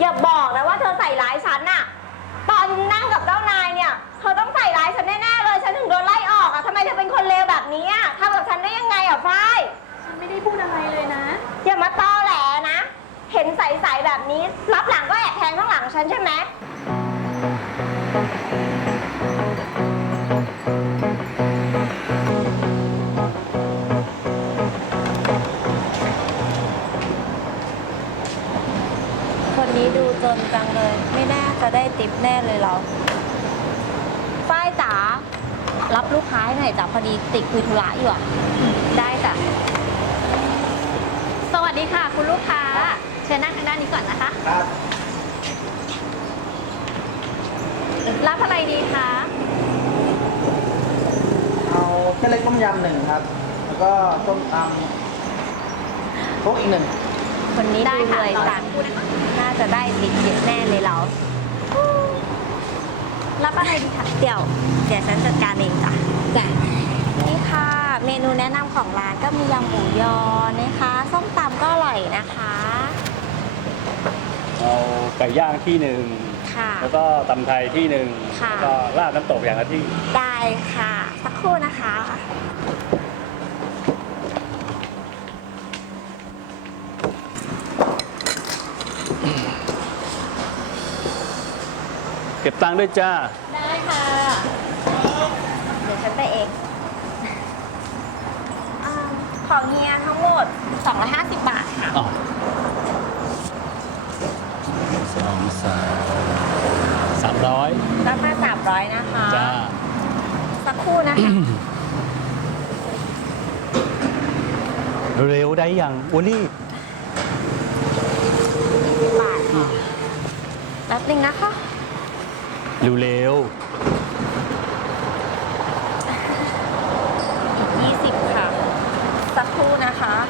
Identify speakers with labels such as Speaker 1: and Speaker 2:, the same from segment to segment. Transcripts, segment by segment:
Speaker 1: อย่าบอกนะว่าเธอใส่ร้ายฉันน่ะ ตอนนั่งกับเจ้านายเนี่ย เธอต้องใส่ร้ายฉันแน่ๆเลย ฉันถึงโดนไล่ออกอะทำไมเธอเป็นคนเลวแบบนี้อะทำกับฉันได้ยังไงอะฝ้าย
Speaker 2: ฉันไม่ได้พูดอะไรเลยนะ
Speaker 1: อย่ามาตอแหลนะ เห็นใสๆแบบนี้ รับหลังก็แอบแทงข้างหลังฉันใช่ไหม
Speaker 3: คน จะได้ติปแน่เลยเราฝ้ายจ๋ารับลูกค้าให้หน่อยจ้ะพอดีติดคุยธุระอยู่อะ ได้จ้ะ
Speaker 2: สวัสดีค่ะ คุณลูกค้า เชิญนั่งทางด้านนี้ก่อนนะคะ
Speaker 4: ครับ
Speaker 2: รับอะไรดีคะ
Speaker 4: เอาเส้นเล็กต้มยำหนึ่งครับ แล้วก็ต้มตำโค้กอีกหนึ่ง
Speaker 3: คนนี้
Speaker 2: ได้
Speaker 3: ดู
Speaker 2: ค่ะ
Speaker 3: เลย
Speaker 2: รอ
Speaker 3: จั
Speaker 2: สั
Speaker 3: ง
Speaker 2: กครู่นะคะ
Speaker 3: น่าจะได้ติดเยอะแน่เลยเรา
Speaker 2: รับอะไรดีคะ
Speaker 3: เดี๋ยวเดี๋ยวฉันจัดการเองจ้ะ
Speaker 2: จ้ะ
Speaker 3: นี่ค่ะ เมนูแนะนำของร้านก็มียำหมูยอนะคะ ส้มตำก็อร่อยนะคะ
Speaker 5: เอาไก่ย่างที่หนึ่ง
Speaker 3: ค่ะ
Speaker 5: แล้วก็ตำไทยที่หนึ่ง
Speaker 3: ค่ะ
Speaker 5: แล้วก็ราดน้ำตกอย่างละที่
Speaker 3: ได้ค่ะ สักครู่นะคะ
Speaker 5: เก็บตังค์ด้วยจ้า
Speaker 2: ได้ค่ะ
Speaker 3: เดี๋ยวฉันไปเองอาของเฮียทั้งหมด 250 บาทค่ะ
Speaker 5: อ๋อสองสามสามร้อย
Speaker 3: รับมา 300 นะคะ
Speaker 5: จ้า
Speaker 3: สักครู่นะคะ
Speaker 5: เร็วได้ยังโอ้นี่
Speaker 3: บาทค่ะแป๊บนึงนะคะ
Speaker 5: เร็ว
Speaker 3: อีก20 ค่ะ สักครู่นะคะ
Speaker 5: ๆ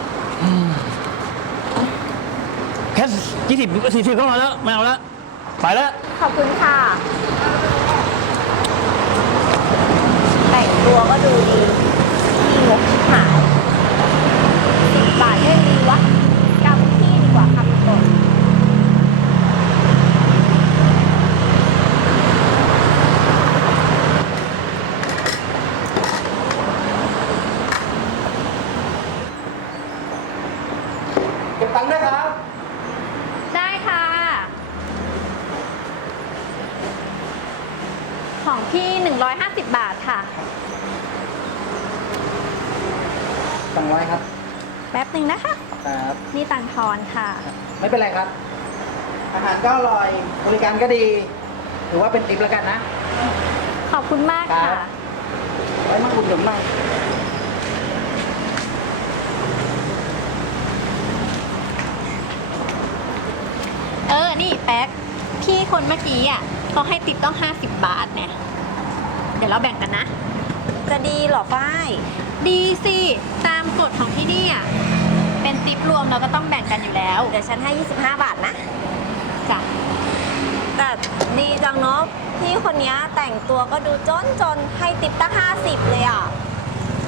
Speaker 5: แค่ยี่สิบสี่สิบก็มาแล้วไม่เอาแล้วไปแล้ว
Speaker 1: ขอบคุณค่ะ
Speaker 3: แต่งตัวก็ดูดีมีงบชิบหายสิบบาทแค่นี้วะกำที่ดีกว่าคำกด
Speaker 4: เก็บตังค์ด้วยครับ
Speaker 2: ได้ค่ะ ของพี่ 150 บาทค่ะ
Speaker 4: ตังค์ไว้ครับ
Speaker 2: แป๊บหนึ่งนะคะ
Speaker 4: ครับ
Speaker 2: นี่ตังทอนค่ะ
Speaker 4: ไม่เป็นไรครับ อาหารก็อร่อยบริการก็ดีถือว่าเป็นติปแล้วกันนะ
Speaker 2: ขอบคุณมาก
Speaker 4: ครั
Speaker 2: ค่ะ
Speaker 4: บ ไว้มาอุ่นหนุนใหม่
Speaker 2: เออ นี่แป๊กพี่คนเมื่อกี้อะเขาให้ติปต้อง 50 บาทเนี่ยเดี๋ยวเราแบ่งกันนะ
Speaker 3: จะดีเหรอฝ้าย
Speaker 2: ดีสิ ตามกฎของที่นี่อะ เป็นติปรวมเราก็ต้องแบ่งกันอยู่แล้ว
Speaker 3: เดี๋ยวฉันให้ 25 บาทนะ
Speaker 2: จ้ะ
Speaker 3: แต่ดีจังเนาะพี่คนเนี้ยแต่งตัวก็ดูจนจนให้ติปตั้ง50 เลยอะ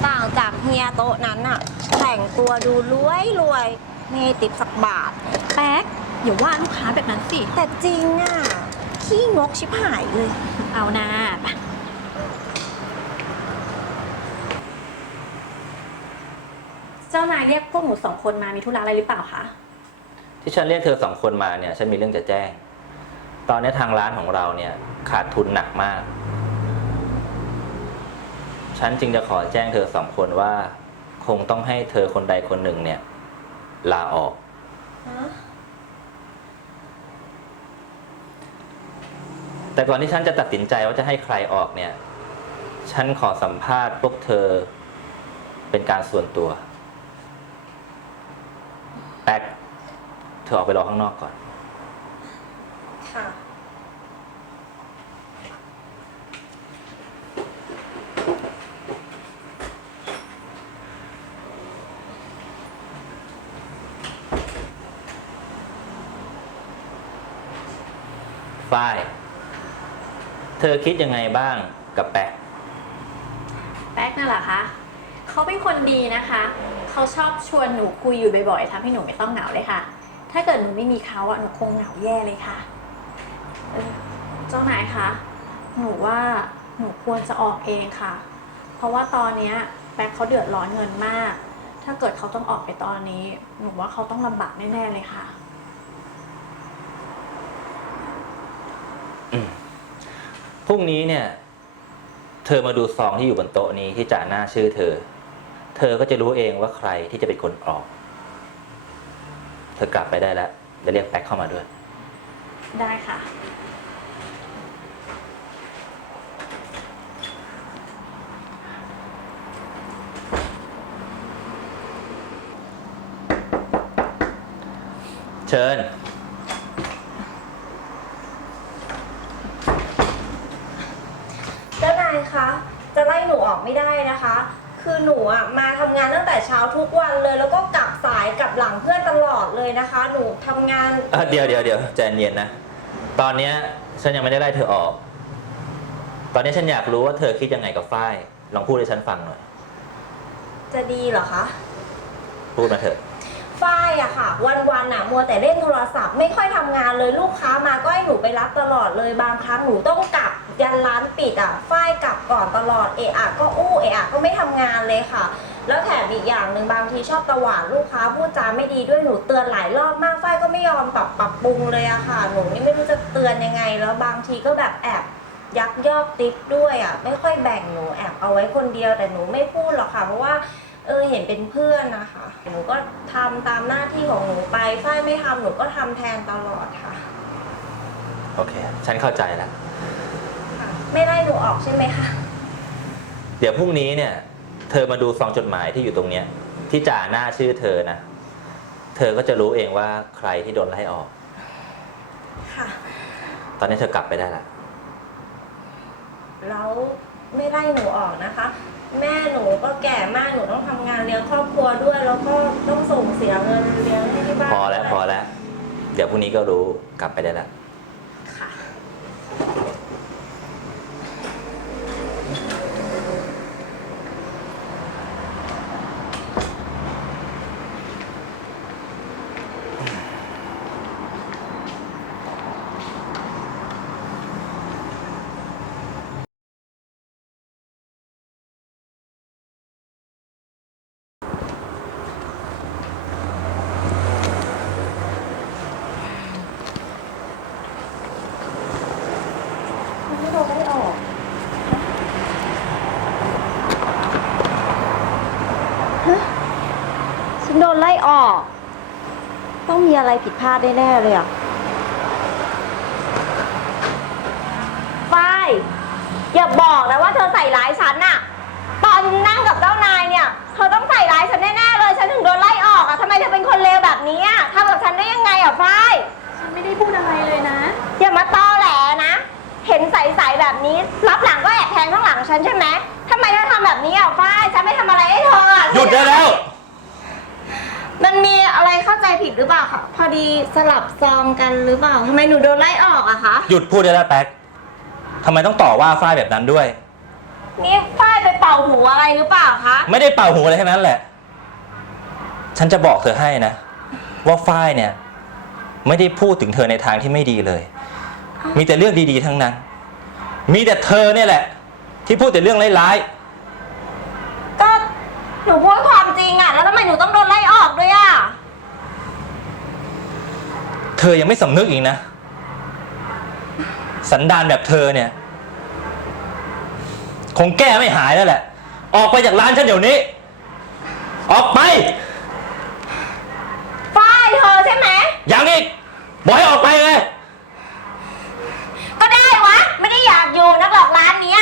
Speaker 3: ต่างจากเฮียโต๊ะนั้นอะ แต่งตัวดูรวยรวยไม่ให้ติปสักบาท
Speaker 2: แป๊กอย่าว่าลูกค้าแบบนั้นสิ
Speaker 3: แต่จริงอะ ขี้งกชิบหายเลย
Speaker 2: เอานาไป เจ้านายเรียกพวกหนูสองคนมามีธุระอะไรหรือเปล่าคะ
Speaker 6: ที่ฉันเรียกเธอสองคนมาเนี่ยฉันมีเรื่องจะแจ้ง ตอนนี้ทางร้านของเราเนี่ยขาดทุนหนักมาก ฉันจึงจะขอแจ้งเธอสองคนว่า คงต้องให้เธอคนใดคนหนึ่งเนี่ย ลาออกแต่ก่อนที่ฉันจะตัดสินใจว่าจะให้ใครออกเนี่ย ฉันขอสัมภาษณ์พวกเธอเป็นการส่วนตัว แป๊กเธอออกไปรอข้างนอกก่อน
Speaker 3: ค่ะ
Speaker 6: ฝ้าย เธอคิดยังไงบ้างกับแป๊ก
Speaker 2: แป๊กน่ะเหรอคะ เขาเป็นคนดีนะคะ เขาชอบชวนหนูคุยอยู่บ่อยๆทำให้หนูไม่ต้องเหงาเลยค่ะ ถ้าเกิดหนูไม่มีเขาอะหนูคงเหงาแย่เลยค่ะเออเจ้านายคะ หนูว่าหนูควรจะออกเองค่ะ เพราะว่าตอนเนี้ยแป๊กเขาเดือดร้อนเงินมาก ถ้าเกิดเขาต้องออกไปตอนนี้ หนูว่าเขาต้องลำบากแน่ๆเลยค่ะ
Speaker 6: พรุ่งนี้เนี่ย เธอมาดูซองที่อยู่บนโต๊ะนี้ที่จ่าหน้าชื่อเธอ เธอก็จะรู้เองว่าใครที่จะเป็นคนออก เธอกลับไปได้แล้วเดี๋ยวเรียกแป๊กเข้ามาด้วย
Speaker 2: ได้ค่ะ
Speaker 6: เชิญ
Speaker 3: เจ้านายคะ จะไล่หนูออกไม่ได้นะคะ คือหนูอะมาทำงานตั้งแต่เช้าทุกวันเลย แล้วก็กลับสายกลับหลังเพื่อนตลอดเลยนะคะ หนูทำงาน
Speaker 6: เอ่อเดี๋ยวเดี๋ยวเดี๋ยวใจเย็นนะ ตอนเนี้ยฉันยังไม่ได้ไล่เธอออก ตอนนี้ฉันอยากรู้ว่าเธอคิดยังไงกับฝ้าย ลองพูดให้ฉันฟังหน่อย
Speaker 3: จะดีเหรอคะ
Speaker 6: พูดมาเถอะ
Speaker 3: ฝ้ายอะค่ะ วันๆอะมัวแต่เล่นโทรศัพท์ไม่ค่อยทำงานเลยลูกค้ามาก็ให้หนูไปรับตลอดเลยบางครั้งหนูต้องกลับ ยันร้านปิดอะฝ้ายกลับก่อนตลอดเอะอะก็อู้เอะอะก็ไม่ทำงานเลยค่ะ แล้วแถมอีกอย่างหนึ่งบางทีชอบตะหวาดลูกค้าพูดจาไม่ดีด้วยหนูเตือนหลายรอบมากฝ้ายก็ไม่ยอมปรับปรับปรุงเลยอะค่ะ หนูนี่ไม่รู้จะเตือนยังไง แล้วบางทีก็แบบแอบยักยอกติปด้วยอะไม่ค่อยแบ่งหนูแอบเอาไว้คนเดียวแต่หนูไม่พูดหรอกค่ะ เพราะว่าเออเห็นเป็นเพื่อนนะคะหนูก็ทำตามหน้าที่ของหนูไปฝ้ายไม่ทำหนูก็ทำแทนตลอดค่ะ
Speaker 6: โอเค ฉันเข้าใจแล้ว
Speaker 3: ไม่ไล่หนูออกใช่ไหมคะ
Speaker 6: เดี๋ยวพรุ่งนี้เนี่ย เธอมาดูซองจดหมายที่อยู่ตรงเนี้ย ที่จ่าหน้าชื่อเธอนะ เธอก็จะรู้เองว่าใครที่โดนไล่ออก
Speaker 3: ค่ะ
Speaker 6: ตอนนี้เธอกลับไปได้ละ
Speaker 3: แล้วไม่ไล่หนูออกนะคะ แม่หนูก็แก่มากหนูต้องทำงานเลี้ยงครอบครัวด้วย แล้วก็ต้องส่งเสียเงินเลี้ยงให้ที่บ้าน
Speaker 6: พอแล้วพอแล้ว เดี๋ยวพรุ่งนี้ก็รู้กลับไปได้ละ
Speaker 3: ค่ะ
Speaker 1: ไม่โดนไล่ออก ฮะ ฉัน โดนไล่ออก ต้องมีอะไรผิดพลาดแน่ๆเลยอะฝ้ายอย่าบอกนะว่าเธอใส่ร้ายฉันน่ะ ตอนนั่งกับเจ้านายเนี่ยเธอต้องใส่ร้ายฉันแน่ๆเลยฉันถึงโดนไล่ออกอะทำไมเธอเป็นคนเลวแบบนี้อะทำกับฉันได้ยังไงอะฝ้าย
Speaker 2: ฉันไม่ได้พูดอะไรเลยนะ
Speaker 1: อย่ามาตอแหลนะ เห็นใสๆแบบนี้ รับหลังก็แอบแทงข้างหลังฉันใช่ไหมทำไมเธอทำแบบนี้อะฝ้ายฉันไม่ทำอะไรให้เธออะ
Speaker 6: หยุดได้แล้ว
Speaker 1: มันมีอะไรเข้าใจผิดหรือเปล่าคะพอดีสลับซองกันหรือเปล่าทำไมหนูโดนไล่ออกอะคะ
Speaker 6: หยุดพูดได้แล้วแป๊กทำไมต้องต่อว่าฝ้ายแบบนั้นด้วย
Speaker 1: นี่ฝ้ายไปเป่าหูอะไรหรือเปล่าคะ
Speaker 6: ไม่ได้เป่าหูอะไรทั้งนั้นแหละ ฉันจะบอกเธอให้นะ ว่าฝ้ายเนี่ย ไม่ได้พูดถึงเธอในทางที่ไม่ดีเลย มีแต่เรื่องดีๆทั้งนั้น มีแต่เธอเนี่ยแหละ ที่พูดแต่เรื่องร้าย
Speaker 1: ก็ หนูพูดความจริงอะแล้วทำไมหนูต้องโดนไล่ออกด้วยอะ
Speaker 6: ๆเธอยังไม่สำนึกอีกนะ สันดานแบบเธอเนี่ย คงแก้ไม่หายแล้วแหละ ออกไปจากร้านฉันเดี๋ยวนี้ ออกไป
Speaker 1: ฝ้ายเธอใช่ไหม
Speaker 6: ยังอีกบอกให้ออกไปไง
Speaker 1: ก็ได้วะ ไม่ได้อยากอยู่นักหรอกร้านเนี้ย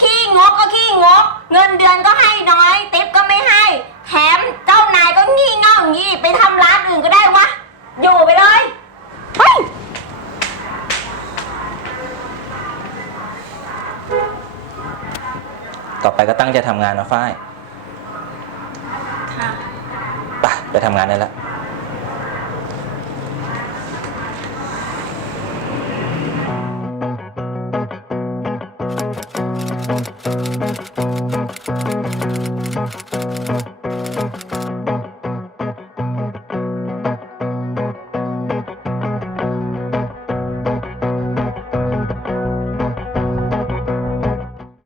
Speaker 1: ขี้งกก็ขี้งก เงินเดือนก็ให้น้อยติปก็ไม่ให้ แถมเจ้านายก็งี่เง่าอย่างงี้ไปทำร้านอื่นก็ได้วะ อยู่ไปเลยเฮ้ย
Speaker 6: ต่อไปก็ตั้งใจทำงานนะฝ้าย
Speaker 2: ค่ะ
Speaker 6: ไปไปทำงานได้แล้ว